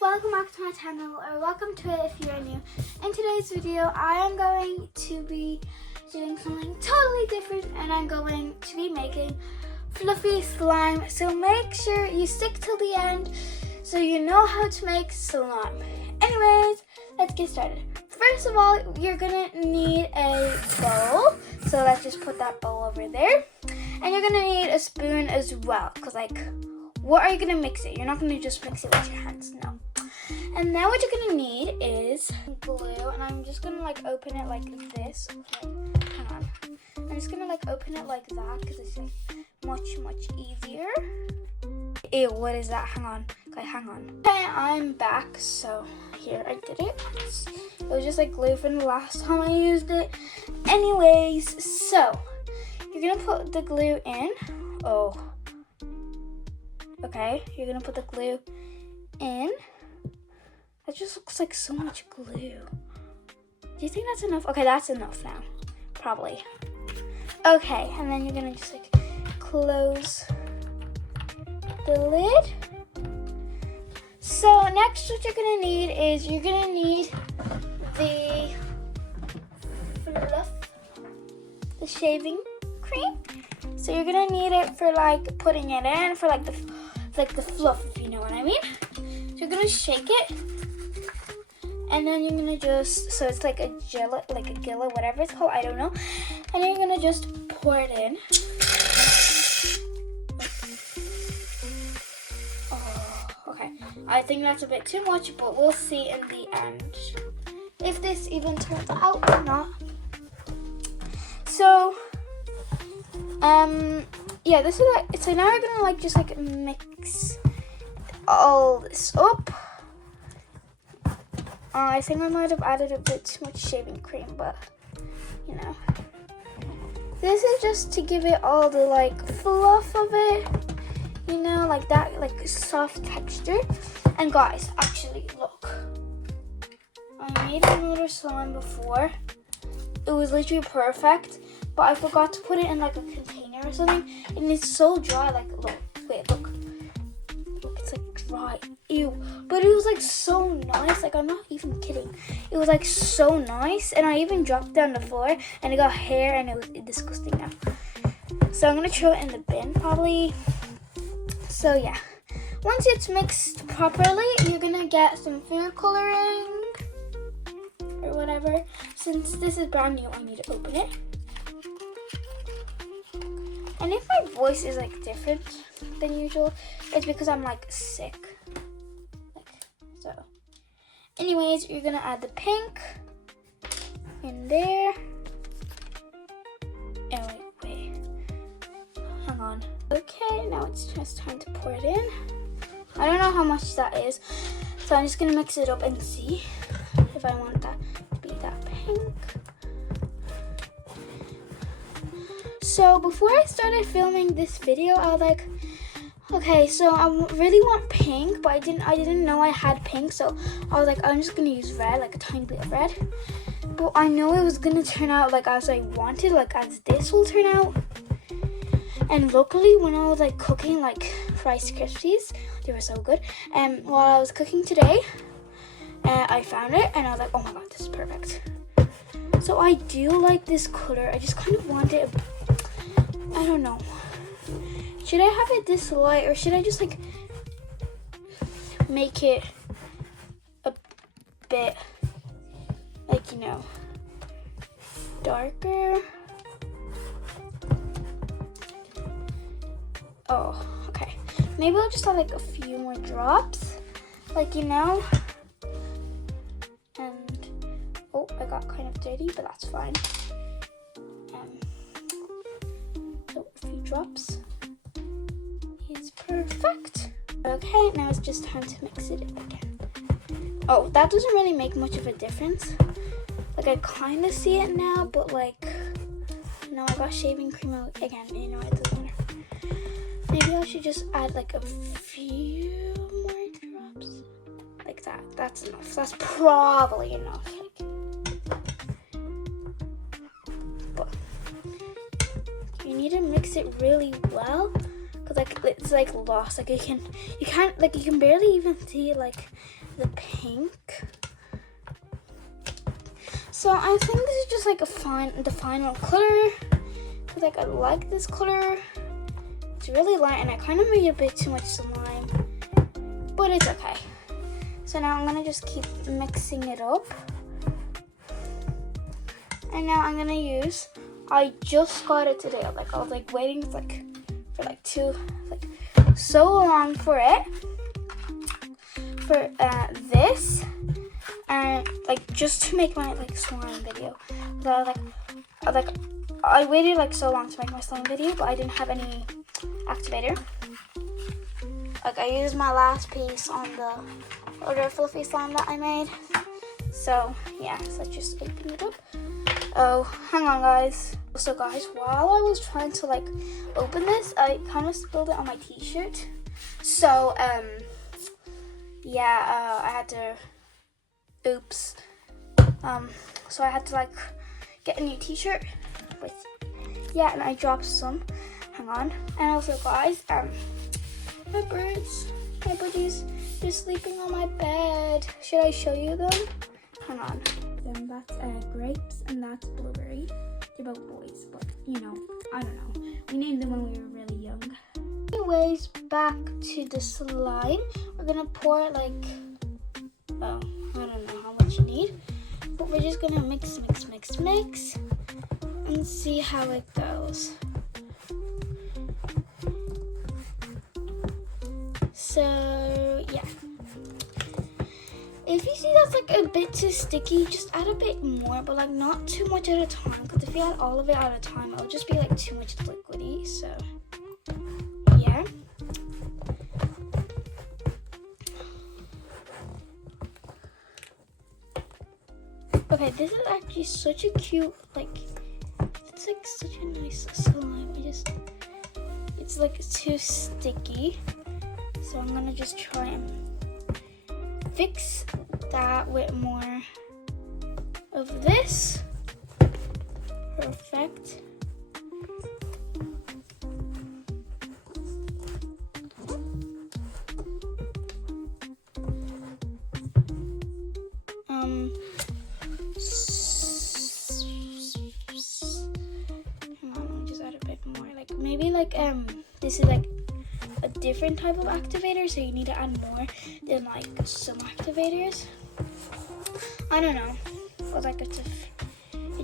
Welcome back to my channel, or welcome to it if you're new. In today's video, I am going to be doing something totally different, and I'm going to be making fluffy slime. So make sure you stick till the end so you know how to make slime. Anyways, let's get started. First of all, you're gonna need a bowl. So let's just put that bowl over there. And you're gonna need a spoon as well, because what are you gonna mix it? You're not gonna just mix it with your hands, no. And now what you're gonna need is glue, and I'm just gonna open it like this. Okay, hang on. I'm just gonna open it like that because it's much easier. Ew, what is that? Hang on. Okay, hang on. Okay, I'm back. So here, I did it. It was just glue from the last time I used it. Anyways, so you're gonna put the glue in. Oh. Okay, you're gonna put the glue in. That just looks like so much glue. Do you think that's enough? Okay, that's enough now. Probably. Okay, and then you're gonna just close the lid. So next what you're gonna need is you're gonna need the fluff, the shaving cream. So you're gonna need it for putting it in, for the fluff, if you know what I mean. So you're gonna shake it, and then you're gonna just, so it's like a Gilla, whatever it's called, I don't know. And then you're gonna just pour it in. Oh, okay. I think that's a bit too much, but we'll see in the end if this even turns out or not. So, yeah, this is it. So now we're gonna just mix all this up. I think I might have added a bit too much shaving cream, but you know, this is just to give it all the fluff of it, you know, that soft texture. And guys, actually look, I made another slime before. It was literally perfect, but I forgot to put it in a container or something, and it's so dry. Look, wait, look, it's dry. Ew. But it was so nice. I'm not even kidding. It was so nice, and I even dropped it on the floor, and it got hair, and it was disgusting now. So I'm gonna throw it in the bin probably. So yeah, once it's mixed properly, you're gonna get some food coloring or whatever. Since this is brand new, I need to open it. And if my voice is different than usual, it's because I'm sick. So. Anyways, you're gonna add the pink in there. Oh wait. Hang on. Okay, now it's just time to pour it in. I don't know how much that is, so I'm just gonna mix it up and see if I want that to be that pink. So before I started filming this video, I was okay, so I really want pink, but I didn't know I had pink, so I was I'm just gonna use red, a tiny bit of red. But I know it was gonna turn out as I wanted, as this will turn out. And luckily, when I was cooking Rice Krispies, they were so good. And while I was cooking today, I found it, and I was oh my god, this is perfect. So I do like this color. I just kind of want it. I don't know. Should I have it this light, or should I just make it a bit you know, darker? Oh, okay. Maybe I'll just add a few more drops, you know. And oh, I got kind of dirty, but that's fine. So a few drops. It's perfect. Okay, now it's just time to mix it again. Oh, that doesn't really make much of a difference. I kind of see it now, but no, I got shaving cream out again. You know, it doesn't matter. Maybe I should just add a few more drops. That. That's enough. That's probably enough. But you need to mix it really well, because it's lost. You can barely even see the pink. So I think this is just like the final color. Cause like I like this color. It's really light and I kind of made a bit too much slime, but it's okay. So now I'm gonna just keep mixing it up. And now I'm gonna use, I just got it today. Like I was like waiting for so long for it. For this. And like just to make my like slime video. I waited like so long to make my slime video, but I didn't have any activator. Like I used my last piece on the other fluffy slime that I made. So yeah, so let's just open it up. Oh, hang on guys. So guys, while I was trying to like open this, I kind of spilled it on my t-shirt. So yeah, I had to, oops. So I had to like get a new t-shirt with, yeah, and I dropped some. Hang on. And also guys, my birds, my buddies, they're sleeping on my bed. Should I show you them? Hang on. Then that's grapes and that's blueberry. They're both boys, but you know, I don't know. We named them when we were really young. Anyways, back to the slime. We're gonna pour like, oh, I don't know how much you need, but we're just gonna mix and see how it goes. So yeah, if you see that's like a bit too sticky, just add a bit more, but like not too much at a time, because if you add all of it at a time, it'll just be like too much liquidy. So yeah. Okay, this is actually such a cute, like, it's like such a nice slime. It's like too sticky. So I'm gonna just try and fix that with more of this. Perfect. Maybe like this is like a different type of activator, so you need to add more than like some activators. I don't know, but like it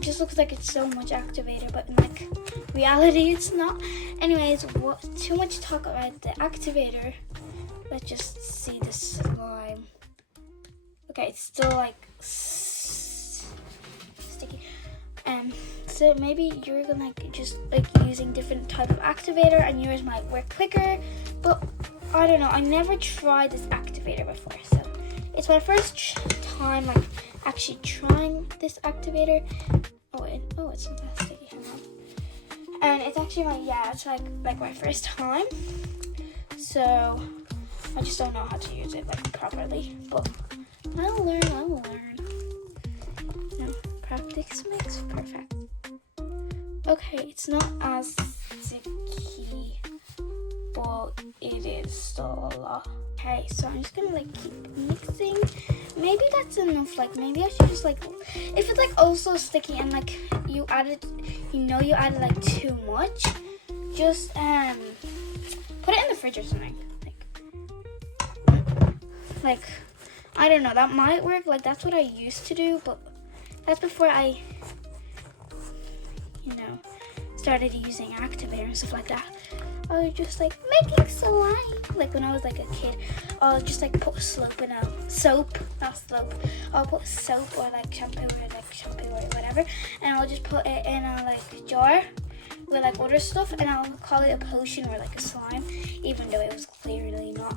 just looks like it's so much activator, but in like reality it's not. Anyways, too much talk about the activator. Let's just see the slime. Okay, it's still like sticky. So maybe you're gonna like just like using different type of activator and yours might work quicker, but I don't know. I never tried this activator before, so it's my first time like actually trying this activator. Oh, it's not that sticky. Hang on. And it's actually it's like my first time, so I just don't know how to use it like properly, but I'll learn. No, practice makes perfect. Okay, it's not as sticky, but it is still a lot. Okay, so I'm just gonna like keep mixing. Maybe that's enough. Like maybe I should just like, if it's like also sticky and like you added like too much, just put it in the fridge or something. Like I don't know, that might work. Like that's what I used to do, but that's before I started using activator and stuff like that. I was just like making slime. Like when I was like a kid, I'll just like put soap in I'll put soap or like shampoo or whatever, and I'll just put it in a like jar with like other stuff, and I'll call it a potion or like a slime, even though it was clearly not.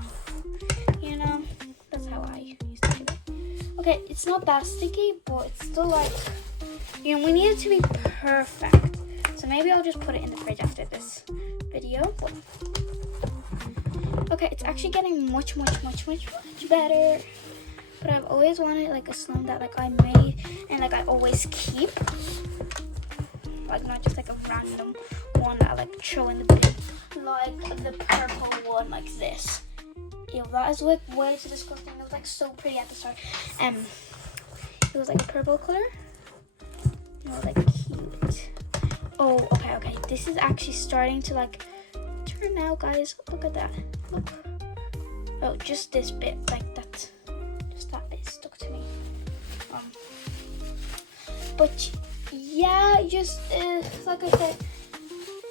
That's how I used to do it. Okay, it's not that sticky, but it's still like, we need it to be perfect. So maybe I'll just put it in the fridge after this video. Okay, it's actually getting much better. But I've always wanted like a slime that like I made and like I always keep. Like not just like a random one that I like throw in the bin. Like the purple one like this. Yo, that is like way too disgusting. It was like so pretty at the start. It was like a purple color. It was like cute. Oh, okay. This is actually starting to like turn out, guys. Look at that. Look. Oh, just this bit, like that. Just that bit stuck to me. But yeah, just like I said,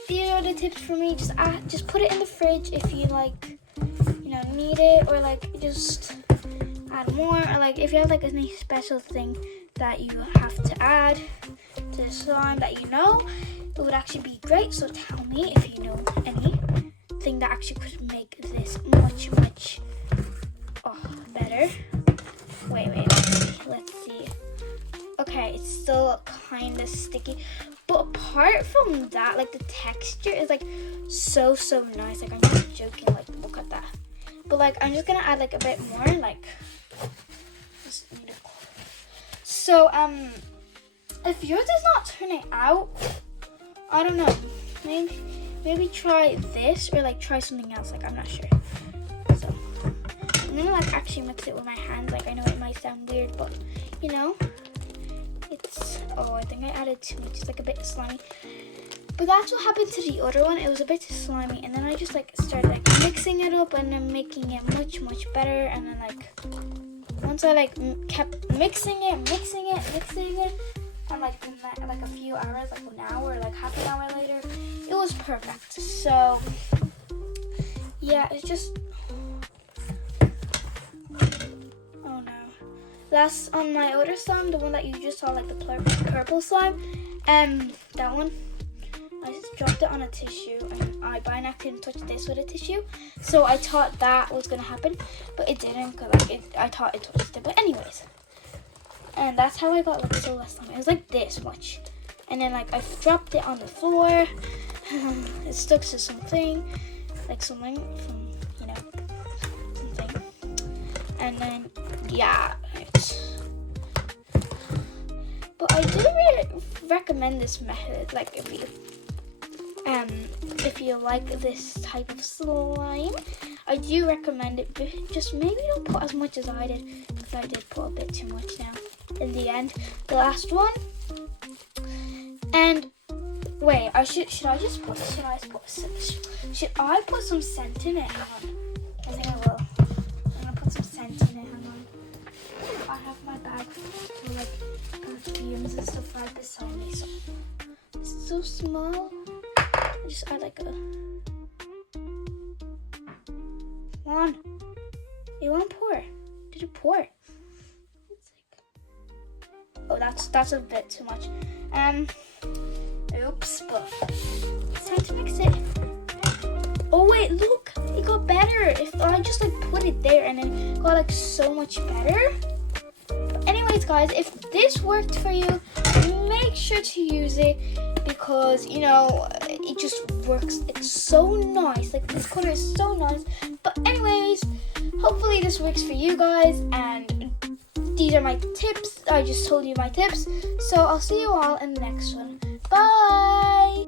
these are the tips for me. Just put it in the fridge if you like, need it, or like just add more, or like if you have like any special thing that you have to add to the slime that it would actually be great. So tell me if you know anything that actually could make this much better. Wait, let's see. Okay, it's still kind of sticky, but apart from that, like the texture is like so nice. Like I'm not joking, like look at that. But like I'm just gonna add like a bit more, like so if yours is not turning out, I don't know, maybe try this, or like try something else, like I'm not sure. So I'm gonna like actually mix it with my hands. Like I know it might sound weird, but it's, oh, I think I added too much. It's like a bit slimy. But that's what happened to the other one. It was a bit slimy, and then I just like started like mixing it up and then making it much better. And then like once I like kept mixing it, and like in like a few hours, like an hour, like half an hour later, it was perfect. So yeah, it's just, oh no. That's on my other slime, the one that you just saw, like the purple slime. That one, I just dropped it on a tissue, and I by accident touched this with a tissue. So I thought that was gonna happen, but it didn't, because like I thought it touched it. But anyways, and that's how I got like so less slime. It was like this much, and then like I dropped it on the floor. It stuck to something, like something from something, and then yeah. But I do really recommend this method. Like if you like this type of slime, I do recommend it. But just maybe don't put as much as I did, because I did put a bit too much now in the end. The last one. And wait, should I put some scent in it? Hang on. I think I will. I'm gonna put some scent in it. Hang on. I have my bag for like perfumes and stuff right beside me, so it's so small. I just add like a, come on, it won't pour. Did it pour? It's like, oh, that's a bit too much. Oops, but it's time to mix it. Oh wait, look, it got better. If I just like put it there, and then it got like so much better. But anyways, guys, if this worked for you, make sure to use it, because it just works. It's so nice. Like this color is so nice. But anyways, hopefully this works for you guys, and these are my tips. I just told you my tips. So I'll see you all in the next one. Bye.